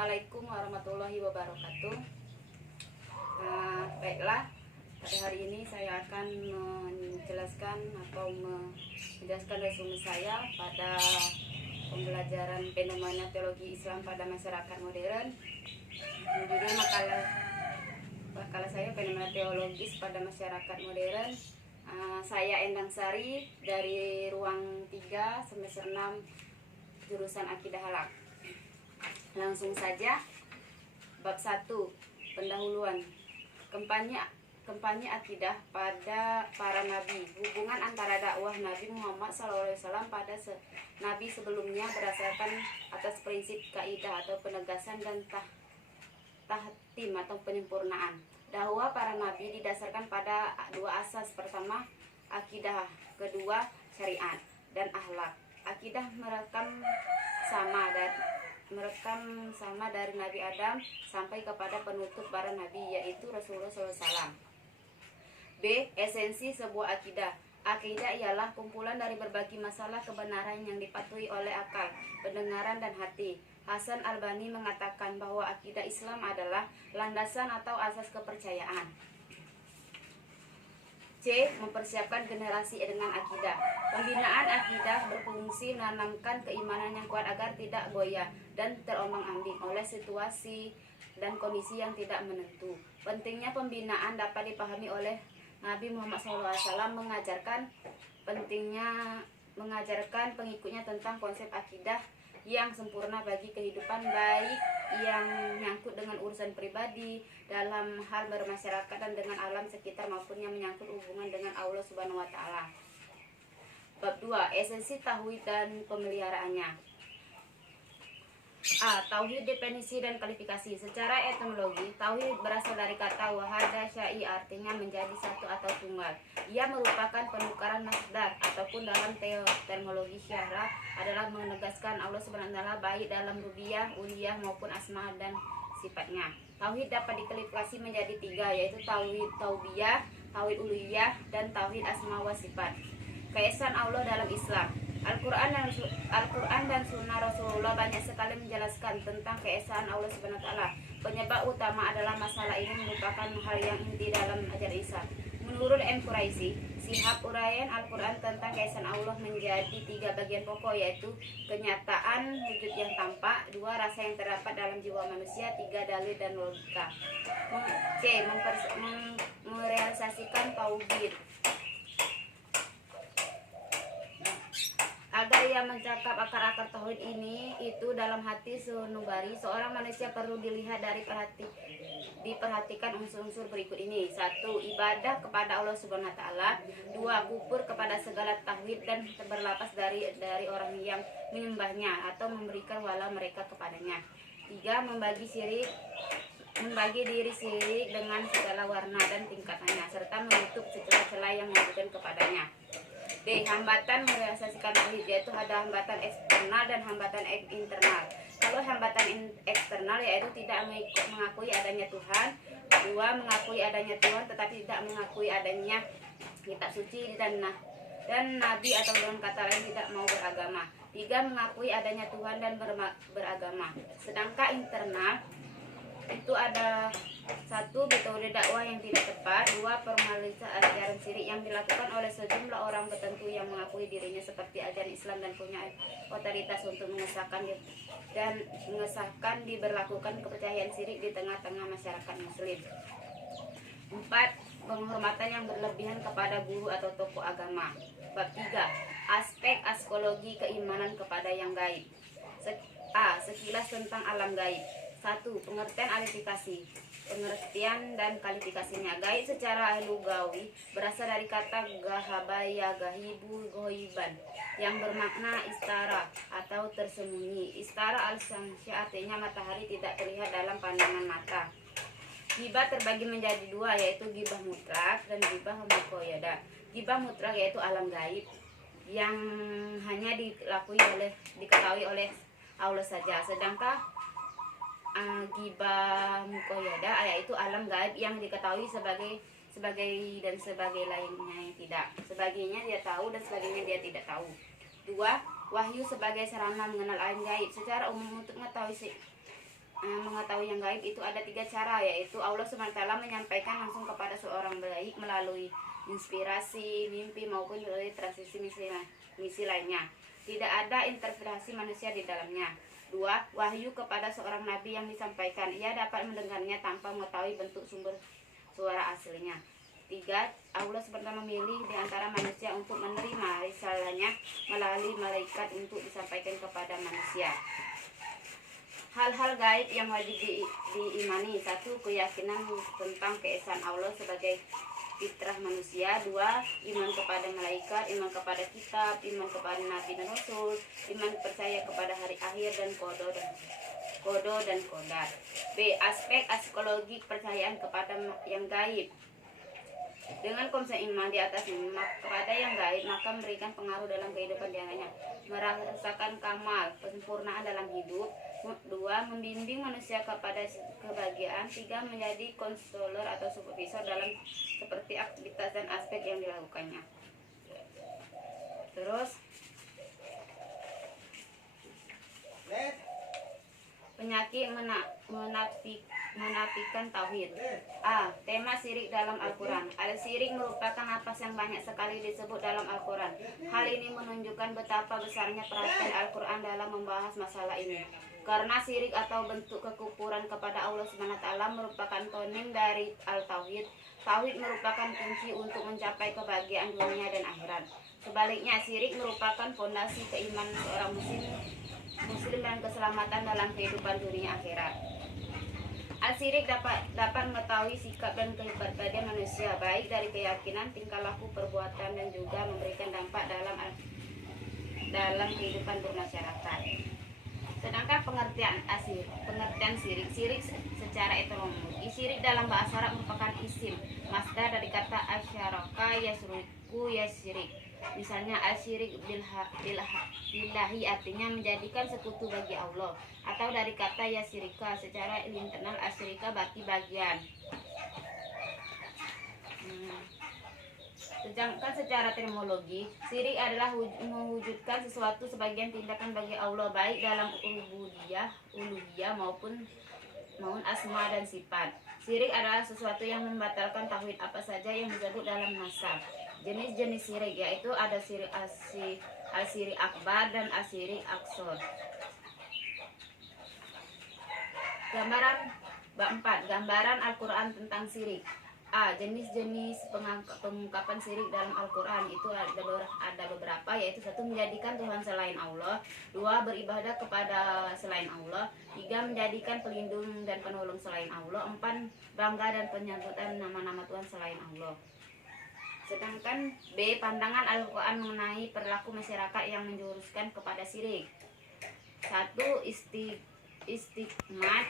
Assalamualaikum warahmatullahi wabarakatuh. Baiklah, pada hari ini saya akan menjelaskan resume saya pada pembelajaran fenomena teologi Islam pada masyarakat modern. Judul makalah saya fenomena teologis pada masyarakat modern. Saya Endang Sari dari ruang 3 semester 6 jurusan Akidah Halak. Langsung saja, bab 1, pendahuluan. Kampanye akidah pada para nabi. Hubungan antara dakwah Nabi Muhammad SAW pada nabi sebelumnya berdasarkan atas prinsip kaidah atau penegasan dan tahtim atau penyempurnaan. Dakwah para nabi didasarkan pada dua asas. Pertama, akidah, kedua, syariat dan akhlak. Akidah merekam sama dari Nabi Adam sampai kepada penutup para nabi, yaitu Rasulullah SAW. B. Esensi sebuah akidah. Akidah ialah kumpulan dari berbagai masalah kebenaran yang dipatuhi oleh akal, pendengaran, dan hati. Hasan Albani mengatakan bahwa akidah Islam adalah landasan atau asas kepercayaan. C. Mempersiapkan generasi dengan akidah. Pembinaan akidah berfungsi menanamkan keimanan yang kuat agar tidak goyah dan terombang-ambing oleh situasi dan kondisi yang tidak menentu. Pentingnya pembinaan dapat dipahami oleh Nabi Muhammad SAW mengajarkan pengikutnya tentang konsep akidah yang sempurna bagi kehidupan, baik yang menyangkut dengan urusan pribadi, dalam hal bermasyarakat dan dengan alam sekitar, maupun yang menyangkut hubungan dengan Allah Subhanahu wa Ta'ala. Bab 2, esensi tauhid dan pemeliharaannya. A. Tauhid, definisi dan kualifikasi. Secara etimologi, tauhid berasal dari kata wahada syai, artinya menjadi satu atau tunggal. Ia merupakan penukaran masdar ataupun dalam terminologi syarah adalah menegaskan Allah Subhanahu wa Ta'ala baik dalam rububiyah, uluhiyah maupun asma dan sifatnya. Tauhid dapat diklasifikasi menjadi 3, yaitu tauhid taubiyah, tauhid uluhiyah, dan tauhid asma wa sifat. Keesaan Allah dalam Islam. Al-Quran dan Sunnah Rasulullah banyak sekali menjelaskan tentang keesaan Allah Subhanahu wa Ta'ala. Penyebab utama adalah masalah ini merupakan hal yang inti dalam ajaran Islam. Menurut M. Quraisy, sihab uraian Al-Quran tentang keesaan Allah menjadi 3 bagian pokok, yaitu kenyataan wujud yang tampak, 2 rasa yang terdapat dalam jiwa manusia, 3 dalil dan logika. C. Merealisasikan tauhid. Agar ia mencakup akar-akar tauhid ini itu dalam hati sanubari seorang manusia perlu dilihat diperhatikan unsur-unsur berikut ini. 1. Ibadah kepada Allah Subhanahu wa Ta'ala. 2. Kufur kepada segala tauhid dan berlapas dari orang yang menyembahnya atau memberikan wala mereka kepadanya. 3. Membagi diri syirik dengan segala warna dan tingkatannya, serta menutup celah-celah yang menunjukkan kepadanya. D. Hambatan merealisasikan tauhid, yaitu ada hambatan eksternal dan hambatan internal. Kalau hambatan eksternal yaitu tidak mengakui adanya Tuhan. 2. Mengakui adanya Tuhan tetapi tidak mengakui adanya kitab suci dan nabi, atau dengan kata lain tidak mau beragama. 3. Mengakui adanya Tuhan dan beragama. Sedangkan internal itu ada 1. Metode dakwah yang tidak tepat. 2. Formalisasi ajaran syirik yang dilakukan oleh sejumlah orang tertentu yang mengakui dirinya seperti ajaran Islam dan punya otoritas untuk mengesahkan diberlakukan kepercayaan syirik di tengah-tengah masyarakat muslim. 4. Penghormatan yang berlebihan kepada guru atau tokoh agama. Bab 3, aspek psikologi keimanan kepada yang gaib. A. Sekilas tentang alam gaib. 1. Pengertian dan kualifikasinya. Gaib secara lugawi berasal dari kata gahabaya gahibu goiban yang bermakna istara atau tersembunyi. Istara al-syamsya artinya matahari tidak terlihat dalam pandangan mata. Gibah terbagi menjadi 2, yaitu gibah mutlak dan gibah muqayyada. Gibah mutlak yaitu alam gaib yang hanya diketahui oleh Allah saja, sedangkan gibah muqayyada yaitu alam gaib yang diketahui sebagai lainnya yang tidak. Sebagainya dia tahu dan sebagainya dia tidak tahu. 2. Wahyu sebagai sarana mengenal alam gaib. Secara umum untuk mengetahui mengetahui yang gaib itu ada 3 cara, yaitu Allah SWT menyampaikan langsung kepada seorang baik melalui inspirasi, mimpi maupun melalui transisi misi lainnya. Tidak ada interpretasi manusia di dalamnya. 2. Wahyu kepada seorang nabi yang disampaikan. Ia dapat mendengarnya tanpa mengetahui bentuk sumber suara aslinya. 3. Allah SWT memilih di antara manusia untuk menerima risalahnya melalui malaikat untuk disampaikan kepada manusia. Hal-hal gaib yang wajib diimani. 1. Keyakinan tentang keesaan Allah sebagai fitrah manusia. 2. Iman kepada malaikat, iman kepada kitab, iman kepada nabi dan rasul, iman percaya kepada hari akhir dan kodo dan qadar. B. Aspek psikologi kepercayaan kepada yang gaib. Dengan konsep iman di atas kepada yang gaib, maka memberikan pengaruh dalam kehidupan diantaranya merasakan kamal, kesempurnaan dalam hidup. 2. Membimbing manusia kepada kebahagiaan. 3. Menjadi konselor atau supervisor dalam seperti aktivitas dan aspek yang dilakukannya. Terus penyakit menafikan tauhid. A. Tema syirik dalam Al-Quran. Al-syirik merupakan nafas yang banyak sekali disebut dalam Al-Quran. Hal ini menunjukkan betapa besarnya perhatian Al-Quran dalam membahas masalah ini. Karena syirik atau bentuk kekufuran kepada Allah SWT merupakan tonim dari Al-Tauhid. Tauhid merupakan kunci untuk mencapai kebahagiaan dunia dan akhirat. Sebaliknya, syirik merupakan fondasi keimanan seorang muslim dan keselamatan dalam kehidupan dunia akhirat. Al-syirik dapat mengetahui sikap dan kepribadian manusia, baik dari keyakinan, tingkah laku, perbuatan, dan juga memberikan dampak dalam kehidupan bermasyarakat. Sedangkan pengertian syirik secara etimologi. Syirik dalam bahasa Arab merupakan isim masdar dari kata asyaraka yasruku yasyirik. Misalnya asyirik billahi artinya menjadikan sekutu bagi Allah, atau dari kata yasirika secara internal asyirika berarti bagian. Sedangkan secara terminologi, syirik adalah mewujudkan sesuatu sebagian tindakan bagi Allah, baik dalam uluhiyah maupun asma dan sifat. Syirik adalah sesuatu yang membatalkan tauhid apa saja yang disebut dalam nasab. Jenis-jenis syirik yaitu ada syirik al-syirik akbar dan al-syirik aksor. Gambaran Al-Quran tentang syirik. A. Jenis-jenis pengungkapan syirik dalam Al-Quran itu ada beberapa, yaitu 1. Menjadikan Tuhan selain Allah. 2. Beribadah kepada selain Allah. 3. Menjadikan pelindung dan penolong selain Allah. 4. Bangga dan penyebutan nama-nama Tuhan selain Allah. Sedangkan B. Pandangan Al-Quran mengenai perilaku masyarakat yang menjuruskan kepada syirik. 1. Istigmat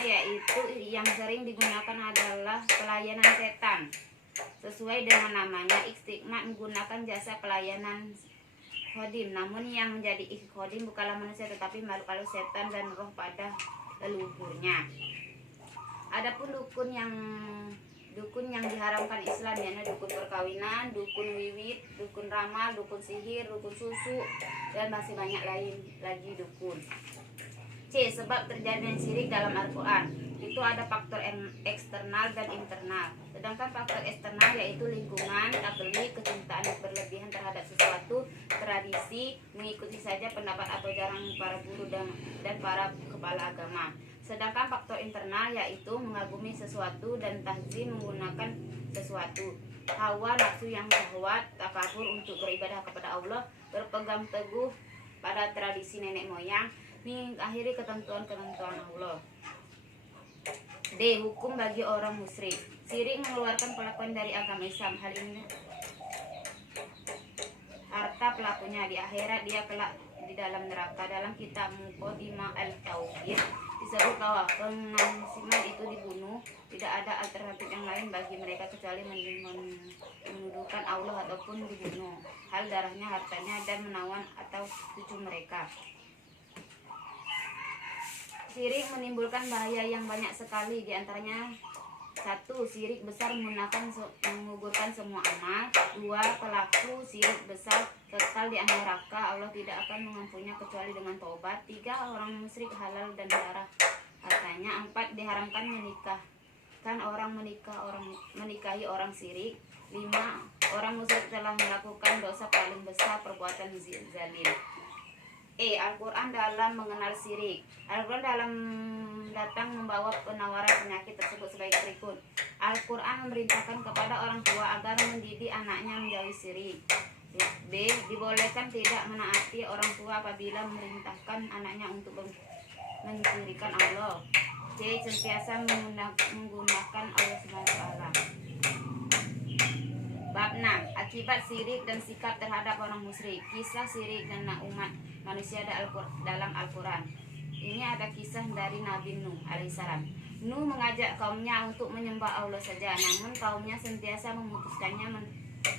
yaitu yang sering digunakan adalah pelayanan setan. Sesuai dengan namanya, istigmat menggunakan jasa pelayanan khodim, namun yang menjadi khodim bukanlah manusia tetapi makhluk setan dan roh pada leluhurnya. Adapun dukun yang diharamkan Islam, yaitu dukun perkawinan, dukun wiwit, dukun ramal, dukun sihir, dukun susu, dan masih banyak lain lagi dukun. C. Sebab terjadinya syirik dalam Al-Quran. Itu ada faktor eksternal dan internal. Sedangkan faktor eksternal yaitu lingkungan, taklid, kecintaan berlebihan terhadap sesuatu, tradisi, mengikuti saja pendapat atau jarang para guru dan para kepala agama. Sedangkan faktor internal yaitu mengagumi sesuatu dan tahzim menggunakan sesuatu. Hawa nafsu yang syahwat, takabur untuk beribadah kepada Allah, berpegang teguh pada tradisi nenek moyang, mengakhiri ketentuan-ketentuan Allah. D. Hukum bagi orang musyrik. Syirik mengeluarkan pelakuan dari agama Islam. Hal ini harta pelakunya di akhirat dia kelak di dalam neraka. Dalam kitab Muqaddimah Al-Tauhid disebut bahwa penghasiman itu dibunuh. Tidak ada alternatif yang lain bagi mereka kecuali menuduhkan Allah ataupun dibunuh. Hal darahnya, hartanya, dan menawan atau cucu mereka. Syirik menimbulkan bahaya yang banyak sekali, diantaranya 1. Syirik besar menggugurkan semua amal. 2. Pelaku syirik besar kekal di api neraka, Allah tidak akan mengampuninya kecuali dengan taubat. 3. Orang musyrik halal dan darah hartanya. 4. Diharamkan menikahi orang syirik. 5. Orang musyrik telah melakukan dosa paling besar, perbuatan zalim. Al-Quran dalam mengenal syirik. Al-Quran datang membawa penawaran penyakit tersebut sebagai berikut. Al-Quran memerintahkan kepada orang tua agar mendidik anaknya menjauhi syirik. B. Dibolehkan tidak menaati orang tua apabila memerintahkan anaknya untuk mensyirikan Allah. C. Senantiasa menggunakan Allah SWT. Bab 6. Akibat syirik dan sikap terhadap orang musyrik. Kisah syirik dan umat manusia dalam Al-Quran. Ini ada kisah dari Nabi Nuh alaihissalam. Nuh mengajak kaumnya untuk menyembah Allah saja, namun kaumnya sentiasa memutuskannya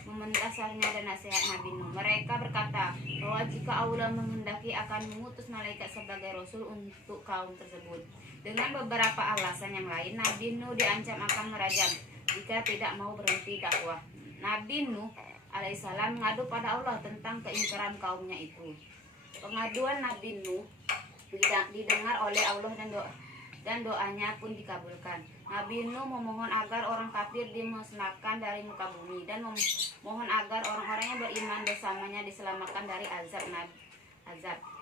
mementasarnya dan nasihat Nabi Nuh. Mereka berkata bahwa jika Allah menghendaki akan mengutus malaikat sebagai rasul untuk kaum tersebut. Dengan beberapa alasan yang lain, Nabi Nuh diancam akan merajam jika tidak mau berhenti dakwah. Nabi Nuh alaihissalam mengadu pada Allah tentang keingkaran kaumnya itu. Pengaduan Nabi Nuh didengar oleh Allah dan doanya pun dikabulkan. Nabi Nuh memohon agar orang kafir dimusnahkan dari muka bumi dan memohon agar orang-orang yang beriman bersamanya diselamatkan dari azab.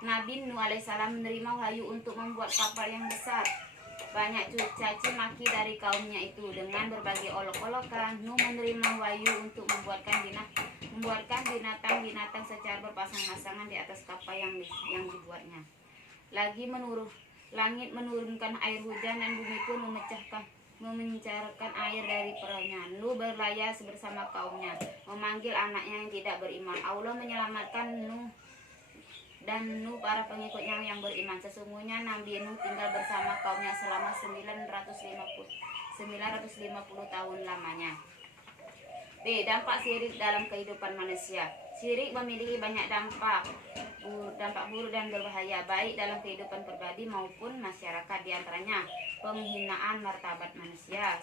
Nabi Nuh alaihissalam menerima wahyu untuk membuat kapal yang besar. Banyak caci maki dari kaumnya itu. Dengan berbagai olok-olokan, Nuh menerima wahyu untuk membuatkan binatang-binatang secara berpasang-pasangan di atas kapal yang dibuatnya. Langit menurunkan air hujan dan bumi pun memencarkan air dari perahnya. Nuh berlayar bersama kaumnya, memanggil anaknya yang tidak beriman. Allah menyelamatkan Nuh dan Nuh para pengikutnya yang beriman. Sesungguhnya Nabi Nuh tinggal bersama kaumnya selama 950 tahun lamanya. B. Dampak syirik dalam kehidupan manusia. Syirik memiliki banyak dampak buruk dan berbahaya, baik dalam kehidupan pribadi maupun masyarakat. Di antaranya penghinaan martabat manusia,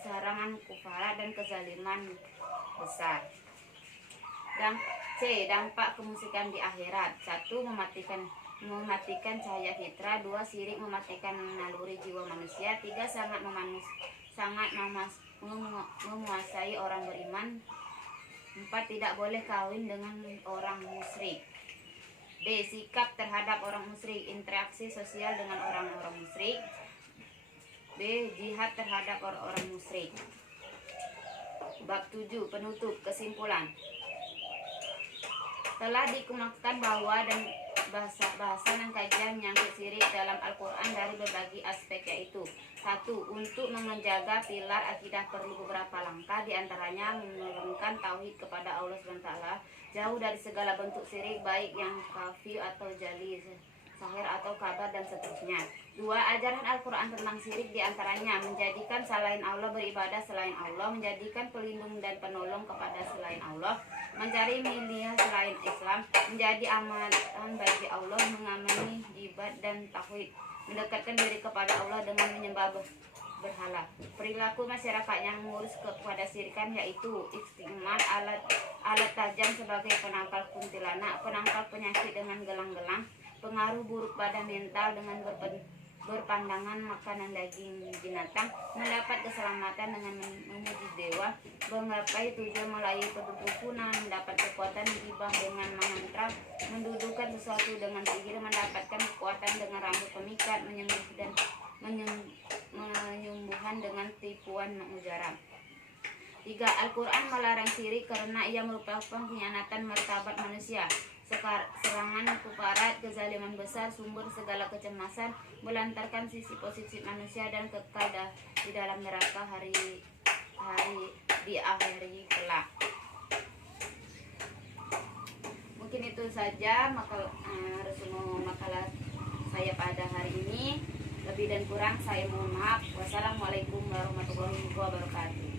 serangan kufara dan kezaliman besar. C. Dampak kemusyrikan di akhirat. 1. Mematikan cahaya fitrah. 2. Syirik mematikan naluri jiwa manusia. 3. Sangat menguasai orang beriman. 4. Tidak boleh kawin dengan orang musyrik. B. Sikap terhadap orang musyrik. Interaksi sosial dengan orang-orang musyrik. B. Jihad terhadap orang-orang musyrik. Bab 7. Penutup. Kesimpulan. Telah dikemukakan bahwa dan bahasan dan kajian menyangkut syirik dalam Al-Quran dari berbagai aspek, yaitu 1. Untuk menjaga pilar akidah perlu beberapa langkah, diantaranya menurunkan tauhid kepada Allah SWT, jauh dari segala bentuk syirik baik yang khafi atau jali, sahir atau kabar dan seterusnya. 2. Ajaran Al-Quran tentang syirik diantaranya menjadikan selain Allah, beribadah selain Allah, menjadikan pelindung dan penolong kepada selain Allah, mencari milia selain Islam, menjadi amatan bagi Allah, mengamini jibat dan tauhid, mendekatkan diri kepada Allah dengan menyembah berhala. Perilaku masyarakat yang mengurus kepada syirikan yaitu istiqmal, alat tajam sebagai penangkal kuntilanak, penangkal penyakit dengan gelang-gelang, pengaruh buruk pada mental dengan berpandangan makanan daging binatang, mendapat keselamatan dengan memuji dewa, menggapai tujuan melalui perdukunan, mendapat kekuatan hibah dengan mantra, mendudukan sesuatu dengan sihir, mendapatkan kekuatan dengan rambut pemikat, menyembuhan dengan tipuan mujarab. 3. Al-Quran melarang syirik karena ia merupakan pengkhianatan martabat manusia, serangan kufarat, kezaliman besar, sumber segala kecemasan, melantarkan sisi positif manusia dan kekal di dalam neraka hari di akhir kelak. Mungkin itu saja makalah saya pada hari ini. Lebih dan kurang saya mohon maaf. Wassalamualaikum warahmatullahi wabarakatuh.